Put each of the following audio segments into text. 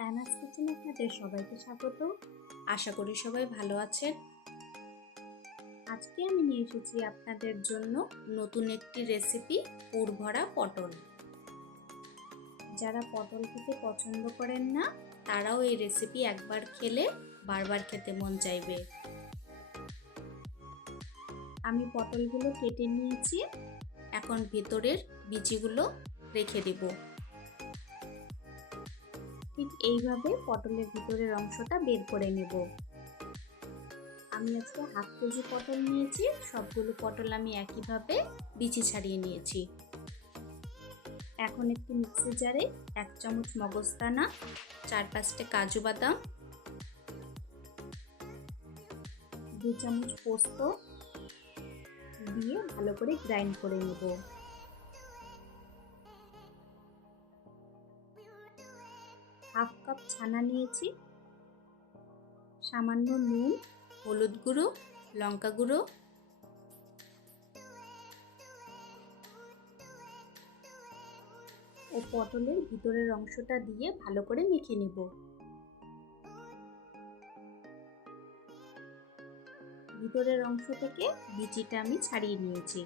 অ্যানাস কিচেনে আপনাদের সবাইকে স্বাগত। আশা করি সবাই ভালো আছেন। আজকে আমি নিয়ে এসেছি আপনাদের জন্য নতুন একটি রেসিপি, পুর ভরা পটল। যারা পটল খেতে পছন্দ করেন না তারাও এই রেসিপি একবার খেলে বারবার খেতে মন চাইবে। আমি পটলগুলো কেটে নিয়েছি, এখন ভেতরের বিচিগুলো রেখে দেব। ঠিক এইভাবে পটলের ভিতরের অংশটা বের করে নেব। আমি আজকে হাফ কেজি পটল নিয়েছি, সবগুলো পটল আমি একইভাবে বিচি ছাড়িয়ে নিয়েছি। এখন একটি মিক্সি জারে 1 চামচ মগজদানা, 4-5টা কাজু বাদাম, 2 চামচ পোস্ত দিয়ে ভালো করে গ্রাইন্ড করে নেব। হাফ কাপ ছানা নিয়েছি, সামান্য নুন, হলুদ গুঁড়ো, লঙ্কা গুঁড়ো, ও পটলের ভিতরের অংশটা দিয়ে ভালো করে মেখে নেব। ভিতরের অংশ থেকে বিচিটা আমি ছাড়িয়ে নিয়েছি।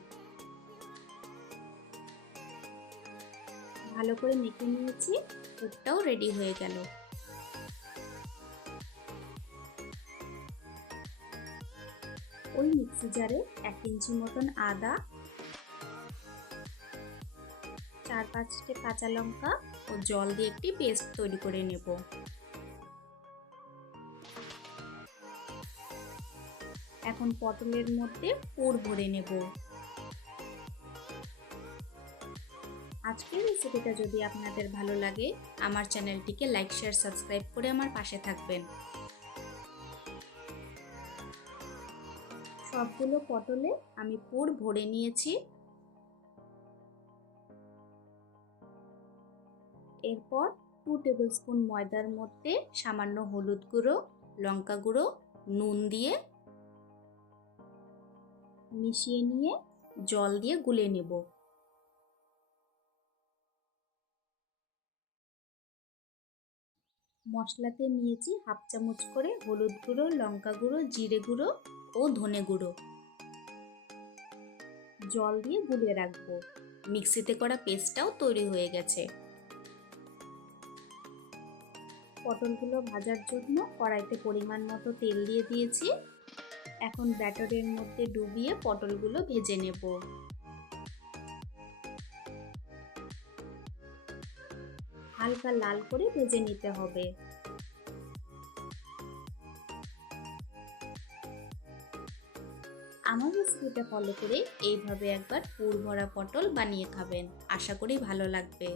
ভালো করে মেখে নিয়েছি, পুরটাও রেডি হয়ে গেল। ওই মিক্সি জারে 1 ইঞ্চি মতন আদা, 4-5টে কাঁচা লঙ্কা ও জল দিয়ে একটি পেস্ট তৈরি করে নেব। এখন পটলের মধ্যে পুর ভরে নেব। আজকের রেসিপিটা যদি আপনাদের ভালো লাগে আমার চ্যানেলটিকে লাইক, শেয়ার, সাবস্ক্রাইব করে আমার পাশে থাকবেন। সবগুলো পটলে আমি পুর ভরে নিয়েছি। এরপর 2 টেবিল স্পুন ময়দার মধ্যে সামান্য হলুদ গুঁড়ো, লঙ্কা গুঁড়ো, নুন দিয়ে মিশিয়ে নিয়ে জল দিয়ে গুলে নেব। মশলাতে নিয়েছি হাফ চামচ করে হলুদ গুঁড়ো, লঙ্কা গুঁড়ো, জিরে গুঁড়ো ও ধনে গুঁড়ো। জল দিয়ে গুলে রাখবো। মিক্সিতে করা পেস্টটাও তৈরি হয়ে গেছে। পটলগুলো ভাজার জন্য কড়াইতে পরিমাণ মতো তেল দিয়ে দিয়েছি। এখন ব্যাটারের মধ্যে ডুবিয়ে পটলগুলো ভেজে নেব। হালকা লাল করে ভেজে নিতে হবে। আমার রেসিপিটা ফলো করে এইভাবে একবার পুর ভরা পটল বানিয়ে খাবেন, আশা করি ভালো লাগবে।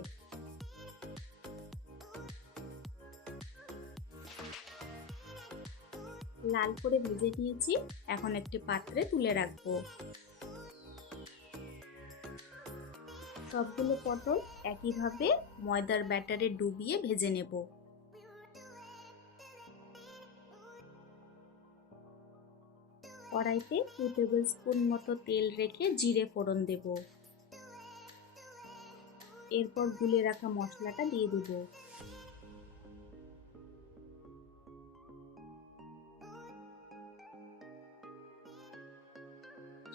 লাল করে ভেজে নিয়েছি, এখন একটি পাত্রে তুলে রাখবো। সবগুলো পটল একইভাবে ময়দার ব্যাটারে ডুবিয়ে ভেজে নেব। কড়াইতে 2 টেবিল স্পুন মতো তেল রেখে জিরে ফোড়ন দেব। এরপর গুলে রাখা মশলাটা দিয়ে দেব।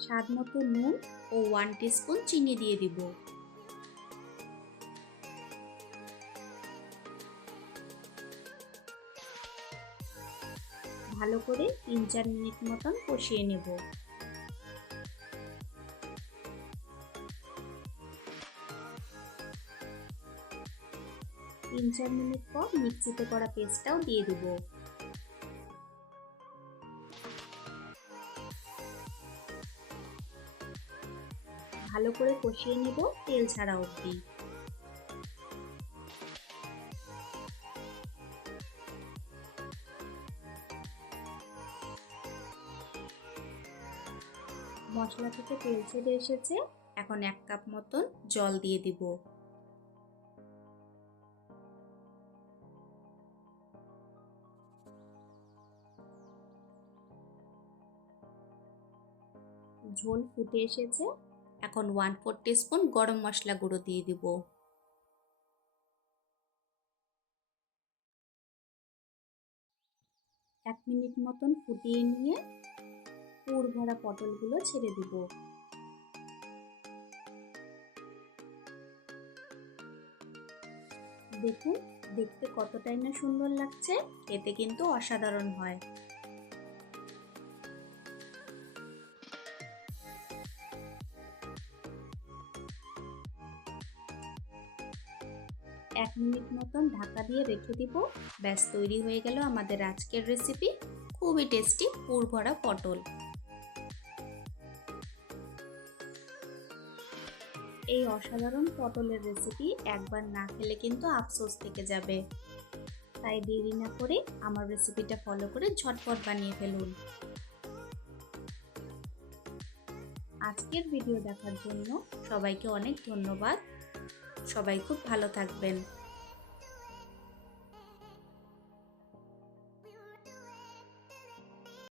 স্বাদ মতো নুন ও 1 টিস্পুন চিনি দিয়ে দিব। ভালো করে 3-4 মিনিট মতন কষিয়ে নেব। তিন চার মিনিট পর মিক্সিতে করা পেস্টটাও দিয়ে দেব। ভালো করে কষিয়ে নেব তেল ছাড়া অবধি। মশলা থেকে তেল ছেড়ে এসেছে, এখন 1 কাপ মতন জল দিয়ে দিব। ঝোল ফুটে এসেছে, এখন 1/4 টিস্পুন গরম মশলা গুঁড়ো দিয়ে দিব। 1 মিনিট মতন ফুটিয়ে নিয়ে পুর ভরা পটলগুলো ছেড়ে দিব। দেখুন দেখতে কতটাই না সুন্দর লাগছে, খেতে কিন্তু অসাধারণ হয়। এক মিনিট মতন ঢাকা দিয়ে রেখে দিব। ব্যাস তৈরি হয়ে গেল আমাদের আজকের রেসিপি, খুবই টেস্টি পুর ভরা পটল। এই অসাধারণ পটলের রেসিপি একবার না খেলে কিন্তু আফসোস থেকে যাবে। তাই দেরি না করে আমার রেসিপিটা ফলো করে ঝটপট বানিয়ে ফেলুন। আজকের ভিডিও দেখার জন্য সবাইকে অনেক ধন্যবাদ। সবাই খুব ভালো থাকবেন।